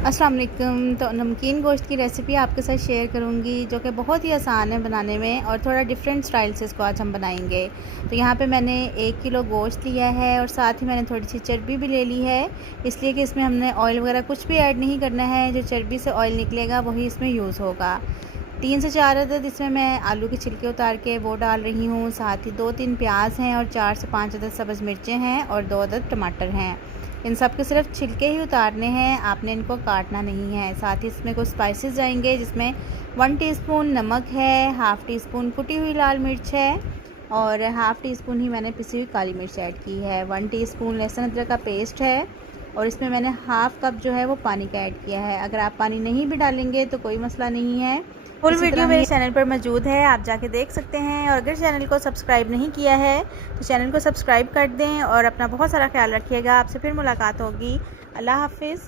अस्सलाम वालेकुम। तो नमकीन गोश्त की रेसिपी आपके साथ शेयर करूंगी जो कि बहुत ही आसान है बनाने में और थोड़ा डिफरेंट स्टाइल से इसको आज हम बनाएंगे। तो यहाँ पे मैंने 1 किलो गोश्त लिया है और साथ ही मैंने थोड़ी सी चर्बी भी ले ली है, इसलिए कि इसमें हमने ऑयल वगैरह कुछ भी ऐड नहीं करना है। जो चर्बी से ऑयल निकलेगा वही इसमें यूज़ होगा। 3 से 4 अदद इसमें मैं आलू के छिलके उतार के वो डाल रही हूँ। साथ ही 2-3 प्याज हैं और 4 से 5 अदद सब्ज़ मिर्चें हैं और 2 अदद टमाटर हैं। इन सब के सिर्फ छिलके ही उतारने हैं, आपने इनको काटना नहीं है। साथ ही इसमें कुछ स्पाइसेस जाएंगे जिसमें 1 टीस्पून नमक है, हाफ़ टी स्पून कुटी हुई लाल मिर्च है और हाफ़ टी स्पून ही मैंने पिसी हुई काली मिर्च ऐड की है। 1 टीस्पून लहसुन अदरक का पेस्ट है और इसमें मैंने हाफ़ कप जो है वो पानी का ऐड किया है। अगर आप पानी नहीं भी डालेंगे तो कोई मसला नहीं है। फुल वीडियो मेरे चैनल पर मौजूद है, आप जाके देख सकते हैं। और अगर चैनल को सब्सक्राइब नहीं किया है तो चैनल को सब्सक्राइब कर दें और अपना बहुत सारा ख्याल रखिएगा। आपसे फिर मुलाकात होगी। अल्लाह हाफिज़।